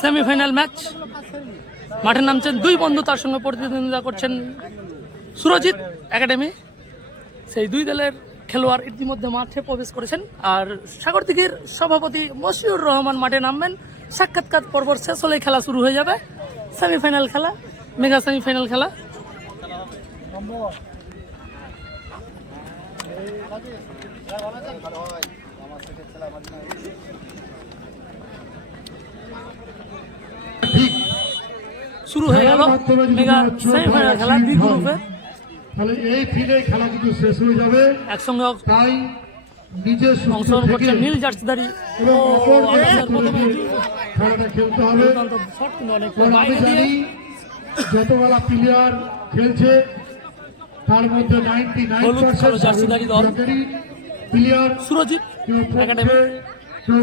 Semifinal match. মাঠে নামছেন দুই বন্ধু, তার সঙ্গে প্রতিদ্বন্দ্বিতা করছেন সুরজিৎ একাডেমি। সেই দুই দলের খেলোয়াড় ইতিমধ্যে মাঠে প্রবেশ করেছেন। আর সাগরদিঘির সভাপতি মশিউর রহমান মাঠে নামবেন। সাক্ষাৎকার পর্ব শেষ হলে খেলা শুরু হয়ে যাবে। সেমিফাইনাল খেলা, মেগা সেমিফাইনাল খেলা। শুরু হয়ে গেল মেগা সেমিফাইনাল খেলা বি গ্রুপে। তাহলে এই ফিলে খেলা কিন্তু শেষ হয়ে যাবে। একসঙ্গে তাই নিজের অংশগ্রহণ করছেন নীল জার্সিধারী খেলাটা খেলতে হবে। আমি জানি যতবেলা প্লেয়ার খেলছে তার মধ্যে 99% প্লেয়ার সুরজিৎ একাডেমি,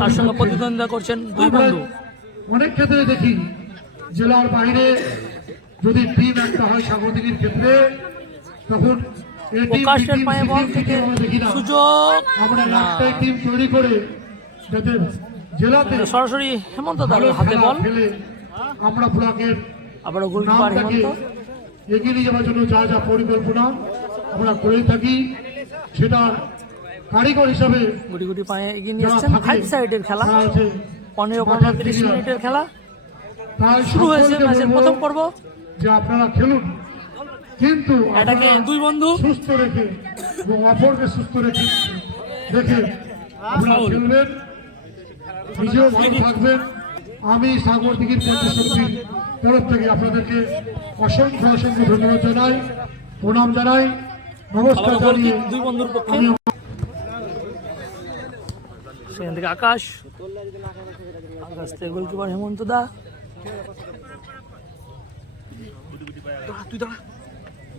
তার সঙ্গে প্রতিদ্বন্দ্বিতা করছেন দুই বন্ধু। অনেক ক্ষেত্রে দেখি জেলার বাইরে যদি টিম একটা হয় সাগরদিঘির ক্ষেত্রে, তখন প্রকাশের পায়ে বল থেকে সুযোগ, আমরা একটাই টিম তৈরি করে যাতে জেলাতে সরাসরি হেমন্ত দাঁড়িয়ে হাতে বল। আমরা ব্লকের আবারও গোলকিপার হেমন্ত এগিয়ে নিয়ে যাওয়ার জন্য যা যা পরিকল্পনা আমরা করে থাকি, সেটার কারিগর হিসাবে গুটি গুটি পায়ে এগিয়ে নিয়ে এসেছেন। 5 সাইডের খেলা, 15-30 মিনিটের খেলা শুরু হয়েছে ম্যাচের প্রথম পর্ব। যে আপনারা খেলুন, কিন্তু এটাকে দুই বন্ধু সুস্থ রেখে এবং অপরকে সুস্থ রেখে আপনারা খেলবেন, নিজেও ভালো থাকবেন। আমি সাগরদিঘির পঞ্চায়েত সমিতির তরফ থেকে আপনাদেরকে অসংখ্য অসংখ্য ধন্যবাদ জানাই, প্রণাম জানাই, নমস্কার জানিয়ে দুই বন্ধুর পক্ষে। সেখান থেকে আকাশ থেকে গোলকিপার হেমন্ত দা।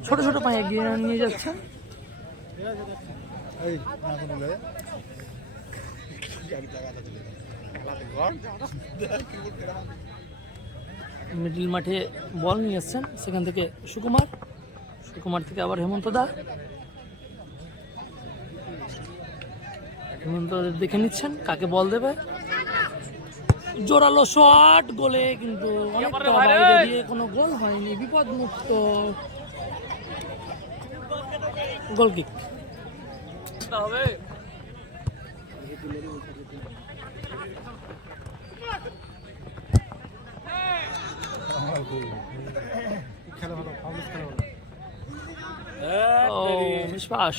ছোট ছোট পায়ে এগিয়ে নিয়ে যাচ্ছে। মিডল মাঠে বল নিয়ে এসছেন, সেখান থেকে সুকুমার থেকে আবার হেমন্ত দা। হেমন্ত দেখে নিচ্ছেন কাকে বল দেবে। জোরালো শট, গোলে কিন্তু অনেকটা বাইরে দিয়ে কোনো গোল হয়নি, বিপদ মুক্ত গোলকিক হবে। মিসপাস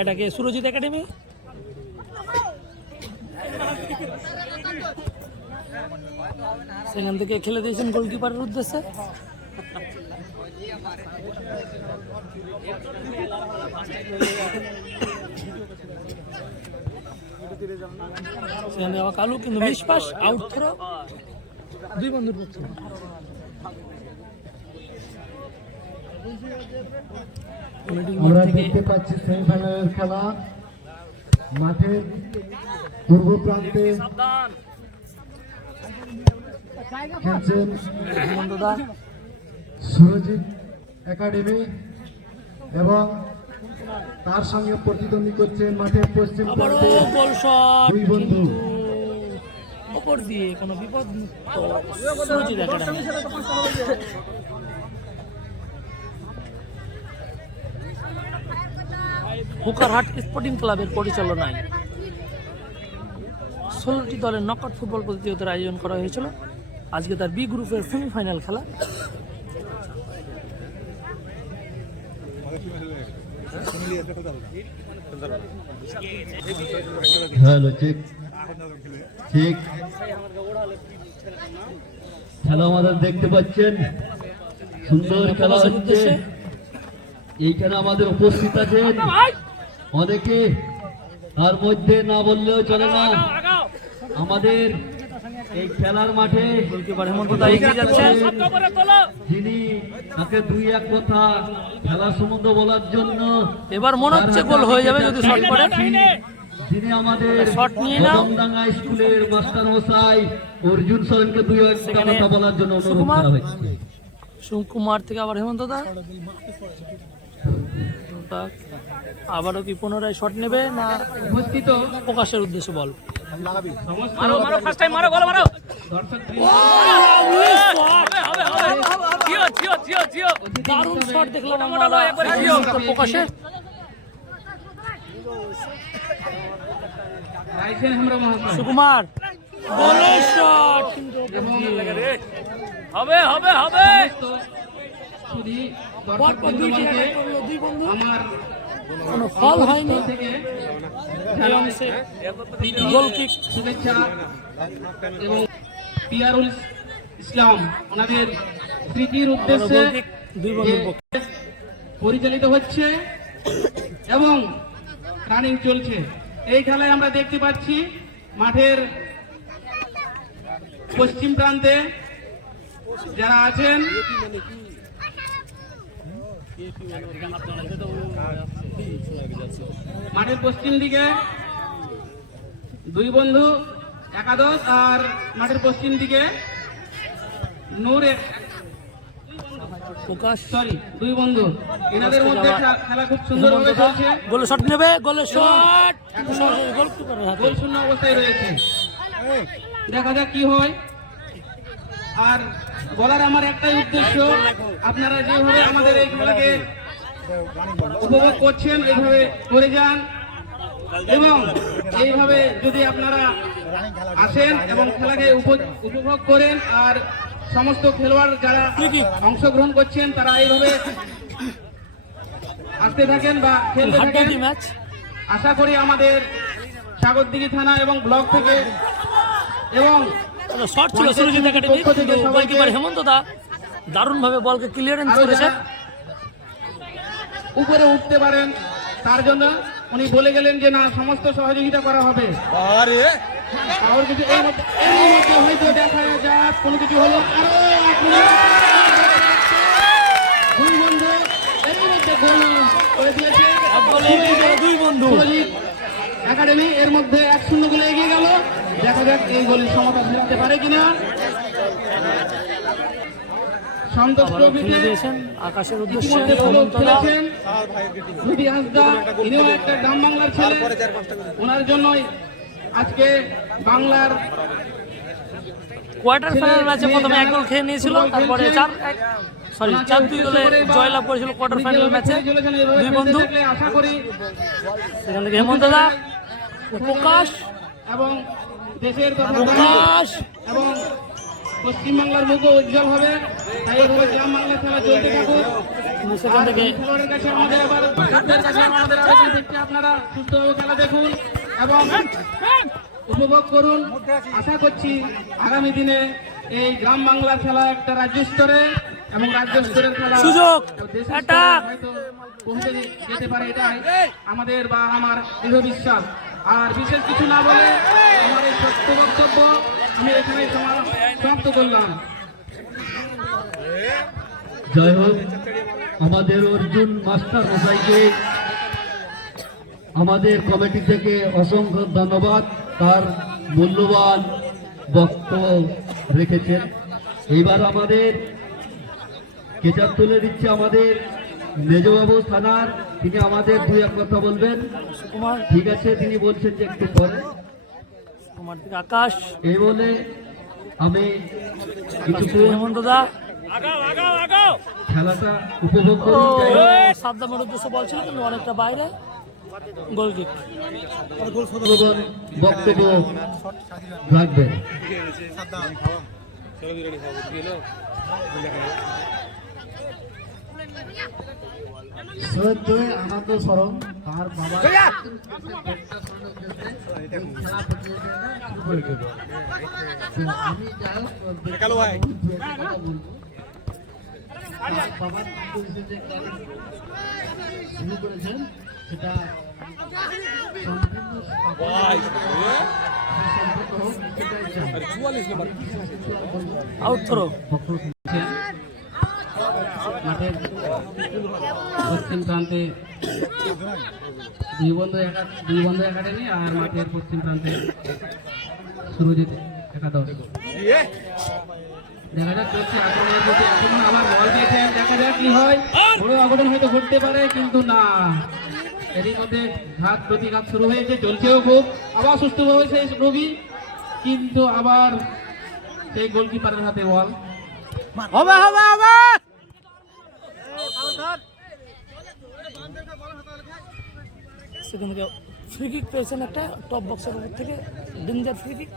এটাকে সুরজিৎ একাডেমি। সেখান থেকে খেলে দিয়েছেন গোলকিপারের উদ্দেশ্যে। সেখানে আবার কালু, কিন্তু মিসপাস, আউট থ্রো দুই বন্ধুর পক্ষে। আমরা দেখতে পাচ্ছি সেমিফাইনালের খেলা। মাঠের পূর্ব প্রান্তে খেলছেন সুরজিৎ একাডেমি এবং তার সঙ্গে প্রতিদ্বন্দ্বী করছেন মাঠের পশ্চিম প্রান্তে দুই বন্ধু। ওপর দিয়ে কোনো বিপদ মুক্ত সুরজিৎ একাডেমি। হুকারহাট স্পোর্টিং ক্লাবের পরিচালনায় 16টি দলের নকআউট ফুটবল প্রতিযোগিতার আয়োজন করা হয়েছিল। আজকে তার বি গ্রুপের সেমিফাইনাল খেলা। ঠিক খেলা আমাদের দেখতে পাচ্ছেন, সুন্দর খেলা হচ্ছে। এইখানে আমাদের উপস্থিত আছেন অনেকে, তার মধ্যে না বললেও চলে না। আমাদের এই খেলার মাঠে যিনি তাকে দুই এক কথা খেলা সম্বন্ধ বলার জন্য, এবার মনে হচ্ছে গোল হয়ে যাবে যদি শট করে। যিনি আমাদের শট নিয়ে নাও। ডাঙ্গা স্কুলের মাস্টার মশাই অর্জুন সরেনকে দুই এক কথা বলার জন্য অনুরোধ করা হয়েছে। সুকুমার থেকে আবার হেমন্ত দা, আবারও কি পুনরায় শট নেবে না উপস্থিত প্রকাশের উদ্দেশ্যে বল? সমস্ত দর্শক দারুণ শট দেখলাম আমরা প্রকাশের। রাইসেন হেমরা মহাশয় সুকুমার গোলের শট কিন্তু হবে হবে হবে। শুধু পরপর দুইটি দর্শকবৃন্দগণকে attack করলো দুই বন্ধু, আমার কোনো ফল হয়নি। থেকে এই অংশে গোল কিক শুভেচ্ছা এবং পিয়ারুল ইসলাম ওনাদের স্মৃতির উদ্দেশ্যে গোল কিক দুই বন্ধুর পক্ষে। পরিচালিত হচ্ছে এবং রানিং চলছে। এই খেলায় আমরা দেখতে পাচ্ছি মাঠের পশ্চিম প্রান্তে যারা আছেন মাঠের পশ্চিম দিকে দুই বন্ধু একাদশ, আর মাঠের পশ্চিম দিকে নূরে প্রকাশ দুই বন্ধু। এনাদের মধ্যে খেলা খুব সুন্দর ভাবে চলছে। গোলের শট নেবে, গোলের শট গোল কিপারের হাতে। গোল শূন্য অবস্থায় রয়েছে, দেখা যাক কি হয়। আর বলার আমার একটাই উদ্দেশ্য, আপনারা যেভাবে আমাদের এই খেলাকে উপভোগ করছেন এইভাবে করে যান, এবং এইভাবে যদি আপনারা আসেন এবং খেলাকে উপভোগ করেন, আর সমস্ত খেলোয়াড় যারা অংশগ্রহণ করছেন তারা এইভাবে আসতে থাকেন বা খেলতে থাকেন। হাড্ডাহাড্ডি ম্যাচ। আশা করি আমাদের সাগরদিঘি থানা এবং ব্লক থেকে এবং শট ছিল সুরজিৎ একাডেমি, কিন্তু গোলকিপার হেমন্ত দা দারুণ ভাবে বলকে ক্লিয়ারেন্স করেছে। উপরে উঠতে পারেন তার জন্য উনি বলে গেলেন যে না সমস্ত সহযোগিতা করা হবে। আর কিছু এর মধ্যে হয়তো দেখা যাক কোনো কিছু হলো। আরো দুই বন্ধু এর মধ্যে গোল করে দিয়েছে দুই বন্ধু একাডেমি, এর মধ্যে 1-0 গোলে এগিয়ে গেল। দেখা যাক এই গোলের সমতা ফেরাতে পারে কিনা। সন্তোষ ট্রফিতে দিয়েছেন আকাশের উদ্দেশ্যে ইতিমধ্যে গোল হেমন্ত দা। খেলেছেন রুবি হাঁসদা, ইনিও একটা গ্রাম বাংলার ছেলে। ওনার জন্যই আজকে বাংলার কোয়ার্টার ফাইনাল ম্যাচে প্রথমে 1 গোল খেয়ে নিয়েছিল, তারপরে 4-2 গোলে জয়লাভ করেছিল কোয়ার্টার ফাইনাল ম্যাচে দুই বন্ধু। আশা করি সেখান থেকে হেমন্ত দা, প্রকাশ এবং দেশের তথা প্রকাশ এবং পশ্চিমবাংলার মুখ উজ্জ্বল হবে। তাই এভাবে গ্রাম বাংলা খেলা চলতে থাকুক। সেখান থেকে খেলোয়াড়ের কাছে আমাদের আবার ভক্তদের কাছে আমাদের আবেদন থাকছে, আপনারা সুস্থভাবে খেলা দেখুন এবং উপভোগ করুন। আশা করছি আগামী দিনে এই গ্রাম বাংলা খেলা একটা রাজ্য স্তরে এবং রাজ্য স্তরের খেলা সুযোগ দেশ স্তরে অ্যাটাক হয়তো পৌঁছে যেতে পারে, এটাই আমাদের বা আমার দৃঢ় বিশ্বাস। আর বিশেষ কিছু না বলে আমার এই সত্য বক্তব্য আমি এখানে সমাপ্ত করলাম। জয় হোক আমাদের অর্জুন মাস্টার মশাইকে আমাদের কমিটি থেকে অসংখ্য ধন্যবাদ, তার মূল্যবান বক্তব্য রেখেছেন। এইবার আমাদের কেচার তুলে দিচ্ছে আমাদের মেজবাবু থানার, তিনি আমাদের 2-1 কথা বলবেন। সুকুমার ঠিক আছে, তিনি বলছেন যে একটু পরে। সুকুমার থেকে আকাশ, এই বলে আমি আকাশ থেকে হেমন্ত দা। খেলাটা উপভোগ ও করতে চাই। সাবধানের উদ্দেশ্য বলছিল কিন্তু অনেকটা বাইরে, গোল কিক। মূল্যবান বক্তব্য রাখবেন। শ্রদ্ধেয় আনন্দ স্মরণ তার বাবা খেলা প্রতিযোগিতা শুরু করে দেবে। তো আমি যাই হোক বাবার যে খেলা শুরু করেছেন সেটা সম্পূর্ণ আউট থ্রো। মাঠের পশ্চিম প্রান্তে দুই বন্ধু একাডেমি আর মাঠের পশ্চিম প্রান্তে সুরজিৎ একাদশ। দেখা যাক চলছে আক্রমণের প্রতি। এখন আমার বল যাক কি হয়, বড় অঘটন হয়তো ঘটতে পারে, কিন্তু না, এরই মধ্যে ঘাত প্রতিঘাত শুরু হয়েছে, চলছেও খুব। আবার সুস্থ হয়েছে রবি, কিন্তু আবার সেই গোলকিপারের হাতে বল। সেখান থেকে ফ্রি কিক পেয়েছেন একটা টপ বক্সের উপর থেকে, ডেঞ্জার ফ্রি কিক।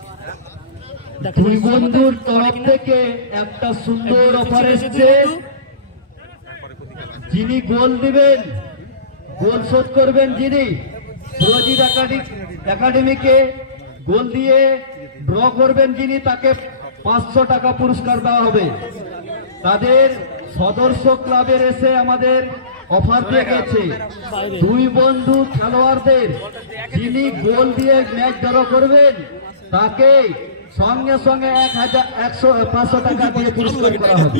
দুই বন্ধুর তরফ থেকে একটা সুন্দর অফার এসেছে। যিনি গোল দিবেন, গোল শোধ করবেন, যিনি সুরজিৎ একাডেমিকে গোল দিয়ে ড্র করবেন, যিনি, তাকে 500 টাকা পুরস্কার দেওয়া হবে। তাদের সদস্য ক্লাবের এসে আমাদের অফার দিয়ে গেছে, দুই বন্ধু খেলোয়াড়দের যিনি গোল দিয়ে ম্যাচ ড্র করবেন, তাকে সঙ্গে সঙ্গে 500 টাকা দিয়ে পুরস্কার করা হবে।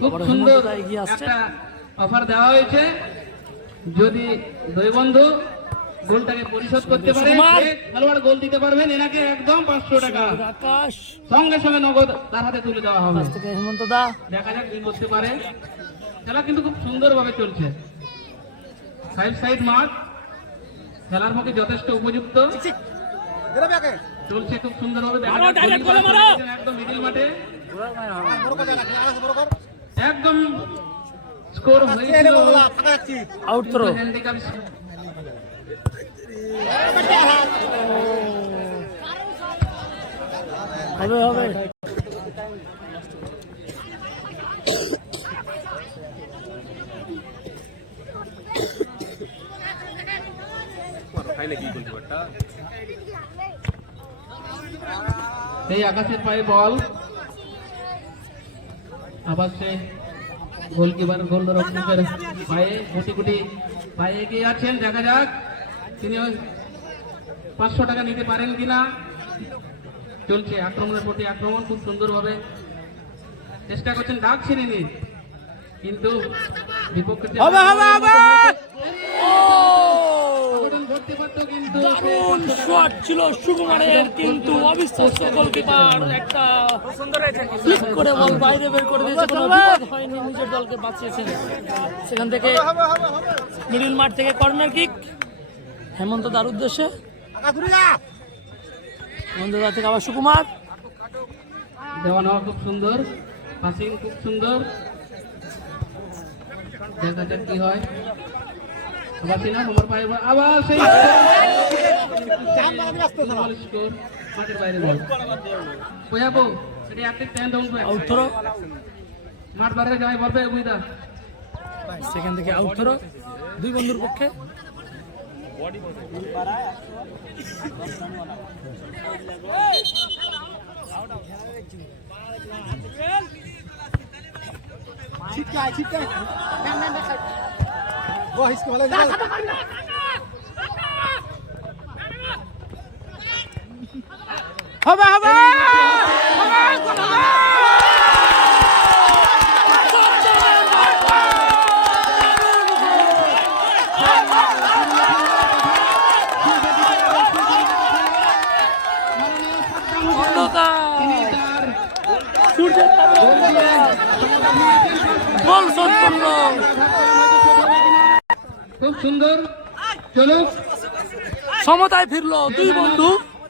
খুব সুন্দর একটা অফার দেওয়া হয়েছে, যদি দুই বন্ধু গোলটাকে পরিশোধ করতে পারে, যে খেলোয়াড় গোল দিতে পারবেন, এনাকে একদম 500 টাকা আকাশ সঙ্গে সঙ্গে নগদ তার হাতে তুলে দেওয়া হবে। থেকে হেমন্ত দা দেখা যাক কি করতে পারে। খেলা কিন্তু খুব সুন্দরভাবে চলছে, 5 সাইড মাঠ, খেলার পক্ষে যথেষ্ট উপযুক্ত, চলছে খুব সুন্দরভাবে। একদম মিডিল মাঠে একদম স্কোর হয়েছিল আউট থ্রো। হবে হবে এই আকাশের পায়ে বল, আবার সে গোলকিপার গোলরক্ষকের পায়ে গুটি গুটি পায়ে এগিয়ে আছেন। দেখা যাক তিনি 500 টাকা নিতে পারেন কিনা। চলছে আক্রমণের প্রতি আক্রমণ, খুব সুন্দরভাবে চেষ্টা করছেন, ডাক ছিঁড়েনি, কিন্তু বিপক্ষে ঘটতে পারতো, কিন্তু দারুণ শট ছিল সুকুমারের, কিন্তু অবিশ্বাস্য গোলকিপার একটা ফ্লিক করে বল বাইরে বের করে দিয়েছে, কোনো বিপদ হয়নি, নিজের দলকে বাঁচিয়েছেন। সেখান থেকে মিডল মাঠ থেকে কর্নার কিক হেমন্ত দার উদ্দেশ্যে, হেমন্ত দা থেকে আবার সুকুমার, দেওয়া নেওয়া খুব সুন্দর, পাসিং খুব সুন্দর। দেখা যাক কি হয়। আবার সেই মাঠের বাইরে বল, আউট থ্রো। মাঠ বাইরে যাই বল পেয়ে বুঝা। সেখান থেকে আউট থ্রো দুই বন্ধুর পক্ষে। হবে হবে গোল শোধ করলো। খুব সুন্দর, চলুক সমতায় ফিরলো দুই বন্ধু।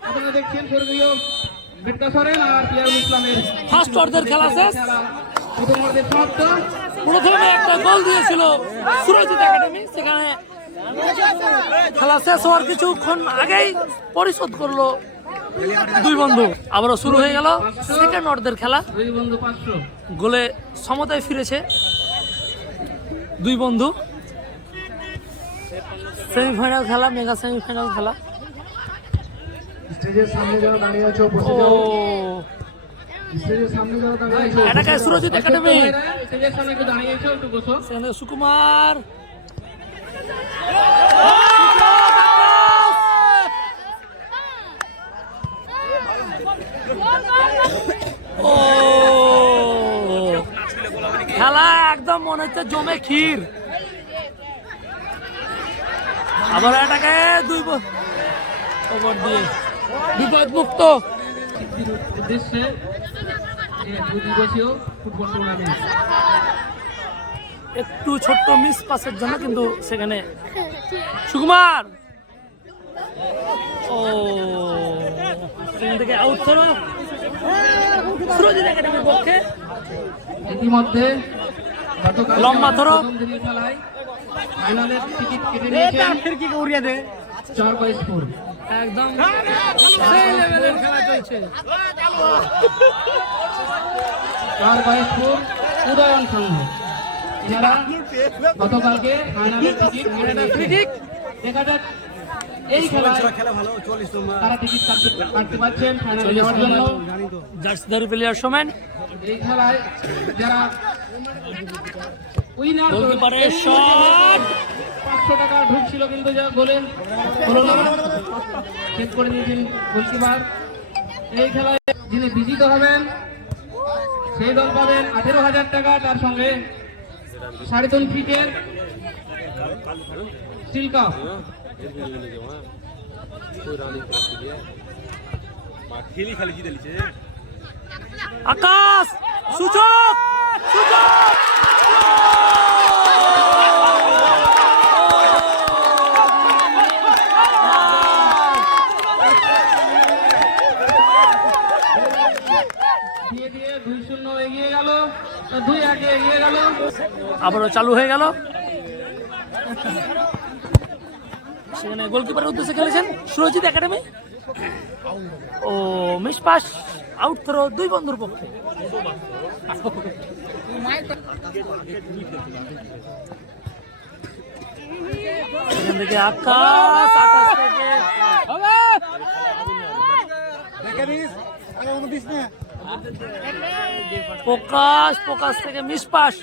আপনারা দেখছেন স্বর্গীয় বিট্টা সরেন আর পিয়ারুল ইসলামের ফার্স্ট অর্ধের খেলা শেষ, প্রথম অর্ধের সমাপ্ত। প্রথমে একটা গোল দিয়েছিল সুরজিৎ একাডেমি, সেখানে খেলা শেষ হওয়ার কিছুক্ষণ আগেই পরিশোধ করলো দুই বন্ধু। আবারও শুরু হয়ে গেল সেকেন্ড অর্ধের খেলা, দুই বন্ধু 500 গোলে সমতায় ফিরেছে দুই বন্ধু। সেমিফাইনাল খেলা, মেগা সেমিফাইনাল খেলা। স্টেজের সামনে যারা দাঁড়িয়ে আছো বসে ও যাও, স্টেজের সামনে যারা দাঁড়িয়ে আছো এটাকে সুরজিৎ একাডেমি, স্টেজের সামনে একটু দাঁড়িয়েছো, একটু বসো। সেখানে সুকুমার, ও খেলা একদম মনে হচ্ছে জমে ক্ষীর। আবার এটাকে ওপর দিয়ে বিপদ মুক্ত। উদ্দেশ্যে দিবসীয় ফুটবল টুর্নামেন্ট। একটু ছোট্ট মিস পাসের জন্য কিন্তু সেখানে সুকুমার ও সেখান থেকে আউট করো সুরজিৎ একাডেমির পক্ষে। ইতিমধ্যে গতকাল লম্বা ধরো। প্রথম দিনের খেলায় ফাইনালের টিকিট কেটে নিয়েছেন 4/4। একদম সেই লেভেলের খেলা চলছে। 4/4 উদয়ন সংঘ, এনারা গতকালকে ফাইনালের টিকিট কেটে নিয়েছেন। দেখা যাক এই খেলায় তারা টিকিট কাটতে পারছেন ফাইনালে যাওয়ার জন্য। জার্সিদারি প্লেয়ার সমান এই খেলায় যারা উইনার গোলকিপারের শট 500 টাকা ঢুকছিল কিন্তু যা গোলে হলো না, চেক করে নিয়েছেন গোলকিপার। এই খেলায় যিনি বিজিত হবেন সেই দল পাবেন 18,000 টাকা, তার সঙ্গে 3.5 ফিটের স্টিল কাপ। আকাশ সুযোগ সুযোগ দিয়ে দিয়ে 2-0 এগিয়ে গেল, 2-1 এগিয়ে গেল। আবারও চালু হয়ে গেল। সেখানে গোলকিপারের উদ্দেশ্যে খেলেছেন সুরজিৎ একাডেমি। ও মিস পাস আউট থ্রো দুই বন্ধুর পক্ষে। সেখান থেকে আকাশ আকাশ থেকে প্রকাশ প্রকাশ থেকে মিস পাস।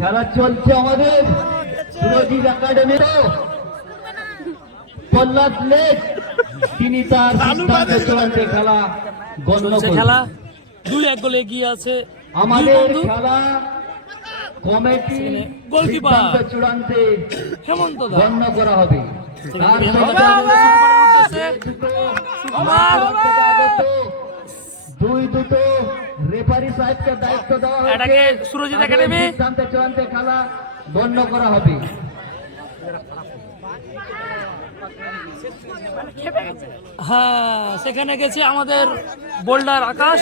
খেলা চলছে আমাদের সুরজিৎ একাডেমি। প্রহ্লাদ লেক তিনি তার সিদ্ধান্তে চূড়ান্তে খেলা গণ্য চলছে করবেন। খেলা 2-1 গোলে এগিয়ে আছে আমাদের দুই বন্ধু। খেলা কমিটি গোলকিপার। সিদ্ধান্তে চূড়ান্তে হেমন্ত দা গণ্য করা হবে। তার হেমন্ত সঙ্গে দা সুকুমারের উদ্দেশ্যে সুকুমার থেকে আগত দুটো রেফারি সাহেবকে দায়িত্ব দেওয়া এটাকে হয়েছে। সুরজিৎ তাদের একাডেমি। সিদ্ধান্তে চূড়ান্তে খেলা গণ্য করা হবে। হ্যাঁ সেখানে গেছে আমাদের বোল্ডার আকাশ।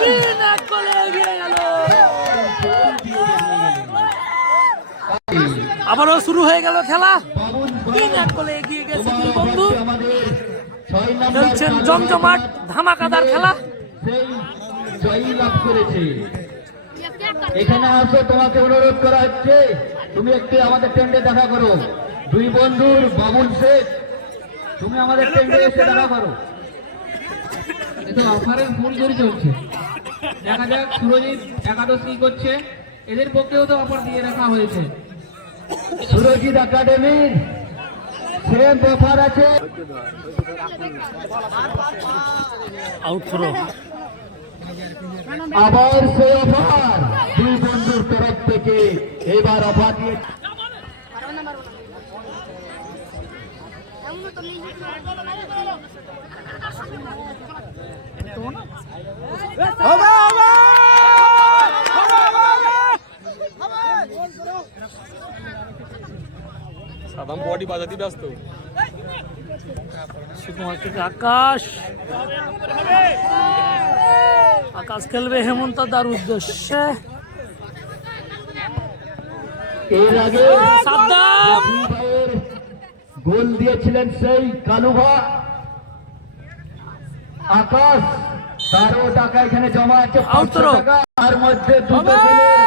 তিন এক গোলে এগিয়ে গেল। আবারও শুরু হয়ে গেল খেলা। 3-1 গোলে এগিয়ে গেছে দুই বন্ধু। আমাদের 6 নম্বর খেলছেন জমজমাট ধামাকাদার খেলা। সেই জয়ী লাভ করেছে। এখানে আসো, তোমাকে অনুরোধ করা হচ্ছে তুমি একটু আমাদের টেন্ডে দেখা করো। দুই বন্ধুর বাবুল শেখ, তুমি আমাদের টেন্ডে এসে দেখা করো। এটা অফারের ফুল জোরে চলছে। দেখা যাক সুরজিৎ একাদশী করছে, এদের পক্ষেও তো অফার দিয়ে রাখা হয়েছে। সুরজিৎ একাডেমির সেম অফার আছে। আউট থ্রো আবার সেই অফার দুই বন্ধুর তরফ থেকে এবার অফার দিয়ে সাদাম বডি বাজাতে ব্যস্ত। সুকুমার থেকে আকাশ। আকাশ খেলবে হেমন্ত দার উদ্দেশ্যে। এর আগে সাদ্দাম দুই ভাইয়ের গোল দিয়েছিলেন সেই কালুভা আকাশ। তারও টাকা এখানে জমা আছে 500 টাকা। তার মধ্যে দুটো গোলের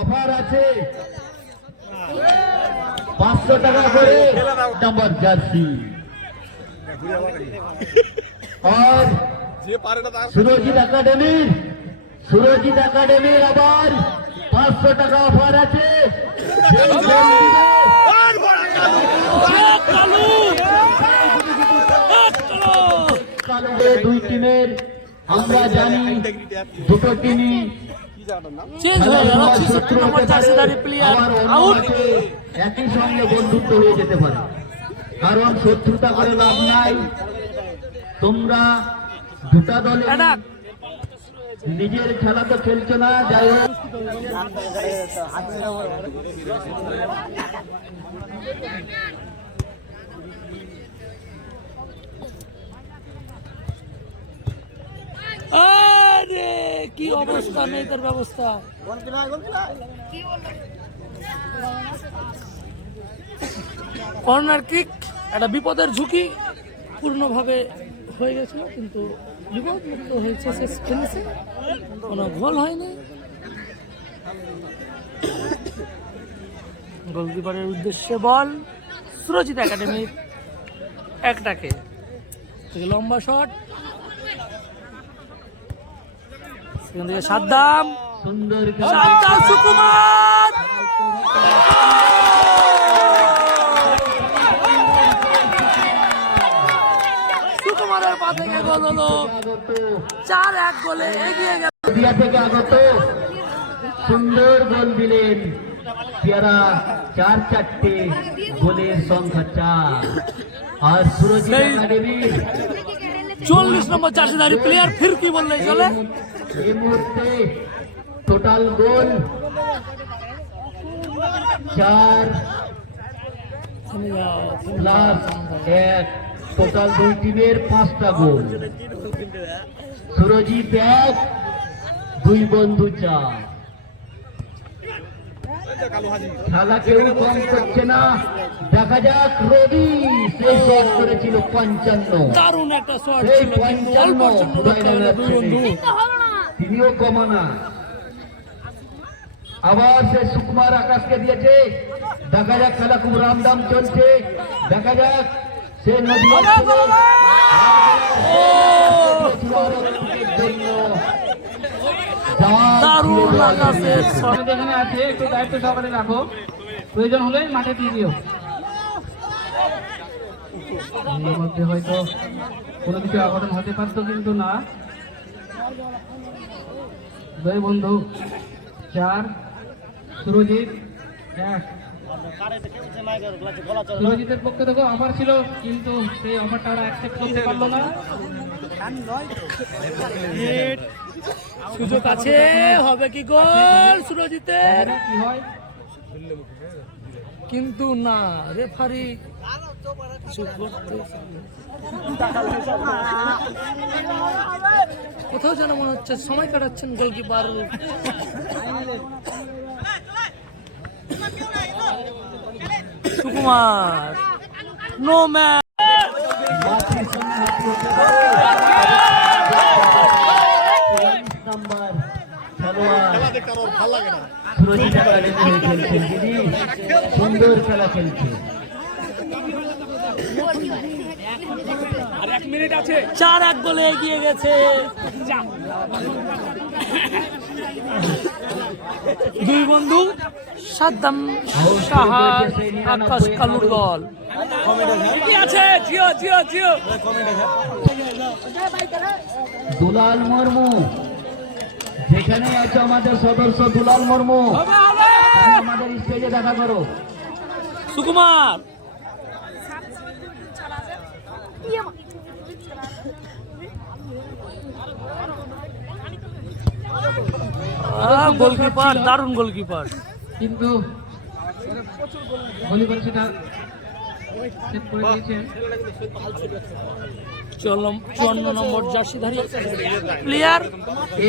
অফার আছে 500 টাকা করে নাম্বার জার্সি। আর যে পারে না তার সুরজিৎ একাডেমির আবার 500 টাকা অফার আছে। দুই টিমের আমরা জানি দুটো টিমই চেঞ্জ হয়ে গেল 66 নম্বর জার্সিধারী প্লেয়ার আউট। একই সঙ্গে বন্ধুত্ব হয়ে যেতে পারে, কারণ শত্রুতা করে লাভ নাই। তোমরা দুটা দলে নিজের খেলা তো খেলছো না, যাই হোক আরে কি অবস্থা, মেয়েদের ব্যবস্থা। কর্নার কিক, একটা বিপদের ঝুঁকি পূর্ণভাবে হয়ে গেছিল, কিন্তু বিপদ মুক্ত হয়েছে শেষ ফিনিশে, কোনো গোল হয়নি। গোলকিপারের উদ্দেশ্যে বল সুরজিৎ একাডেমির একটাকে, লম্বা শট, সেখান থেকে সাদ্দাম, সুন্দর সাদ্দাম সুকুমার, সুকুমারের পা থেকে গোল হলো, 4-1 গোলে এগিয়ে গেল। দিয়া থেকে আগত সুন্দর গোল দিলেন পেয়ারা, 4-4টে গোলের সংখ্যা 4। আর সুরজিৎ একাডেমির 40 নম্বর জার্সিধারী প্লেয়ার ফিরকি বললে চলে। এই মুহূর্তে টোটাল গোল 4 প্লাস 1, টোটাল দুই টিমের 5টা গোল। সুরজিৎ 1, দুই বন্ধু 4। খেলা কেউ কম করছে না, দেখা যাক। রবি সেই শট করেছিল 55, দারুণ একটা শট সেই ছিল, কিন্তু অল্প 55 জন্য ফুরাই ধরতে পারলো দুই বন্ধু। তিনিও কমানা। আবার সে সুকুমার আকাশকে দিয়েছে, দেখা যাক। খেলা খুব রামদাম চলছে, দেখা যাক। সে নদী দারুণ আকাশের শট। যেখানে আছে একটু দায়িত্ব সহকারে রাখো, প্রয়োজন হলে মাঠে দিয়ে দিও। এর মধ্যে হয়তো কোনো কিছু অঘটন হতে পারতো, কিন্তু না। দুই বন্ধু 4, সুরজিৎ 1। সুরজিতের পক্ষে দেখো অফার ছিল, কিন্তু সেই অফারটা ওরা অ্যাকসেপ্ট করতে পারলো না। সুযোগ আছে, হবে কি গোল সুরজিতের, কি হয়? কিন্তু না, রেফারি কোথাও যেন মনে হচ্ছে সময় কাটাচ্ছেন গোলকিপার। Sukumar no match. নাম্বার খেলোয়াড় দেখতে আমার ভালো লাগে না। সুরজিৎ একাডেমি হয়ে খেলছেন, তিনি সুন্দর খেলা খেলছে। 4-1 গোলে এগিয়ে গেছে দুই বন্ধু, সাদ্দাম সাহার আকাশ কালুর দল। কি আছে জিও জিও জিও। দুলাল মুর্মু, যেখানে আছে আমাদের সদস্য দুলাল মুর্মু, আমাদের স্টেজে দেখা করো। সুকুমার গোলকিপার, দারুণ গোলকিপার, কিন্তু গোলকিপার সেটা সেট করে দিয়েছেন। 54 নম্বর জার্সিধারী প্লেয়ার।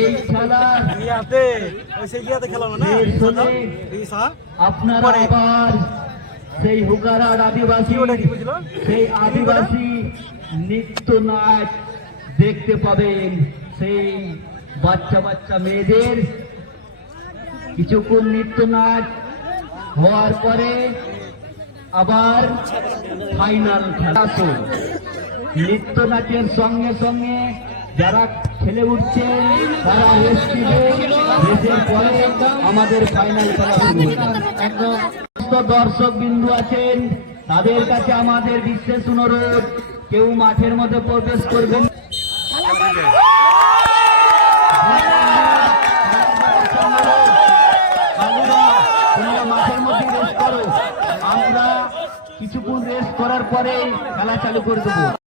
এই খেলার আপনারা আবার সেই হুকারার আদিবাসী, সেই আদিবাসী নৃত্য নাচ দেখতে পাবেন। সেই বাচ্চা বাচ্চা মেয়েদের কিছুক্ষণ নৃত্য নাচ হওয়ার পরে আবার ফাইনাল খেলা। তো নৃত্য নাচের সঙ্গে সঙ্গে যারা খেলে উঠছে তারা রেস্ট নেবে, রেস্টের পরে আমাদের ফাইনাল খেলা শুরু হবে। একদম দর্শক বিন্দু আছেন তাদের কাছে আমাদের বিশেষ অনুরোধ, কেউ মাঠের মধ্যে প্রবেশ করবেন না। তোমরা মাঠের মধ্যে রেস্ট করো, আমরা কিছুক্ষণ রেস্ট করার পরে খেলা চালু করে দেবো।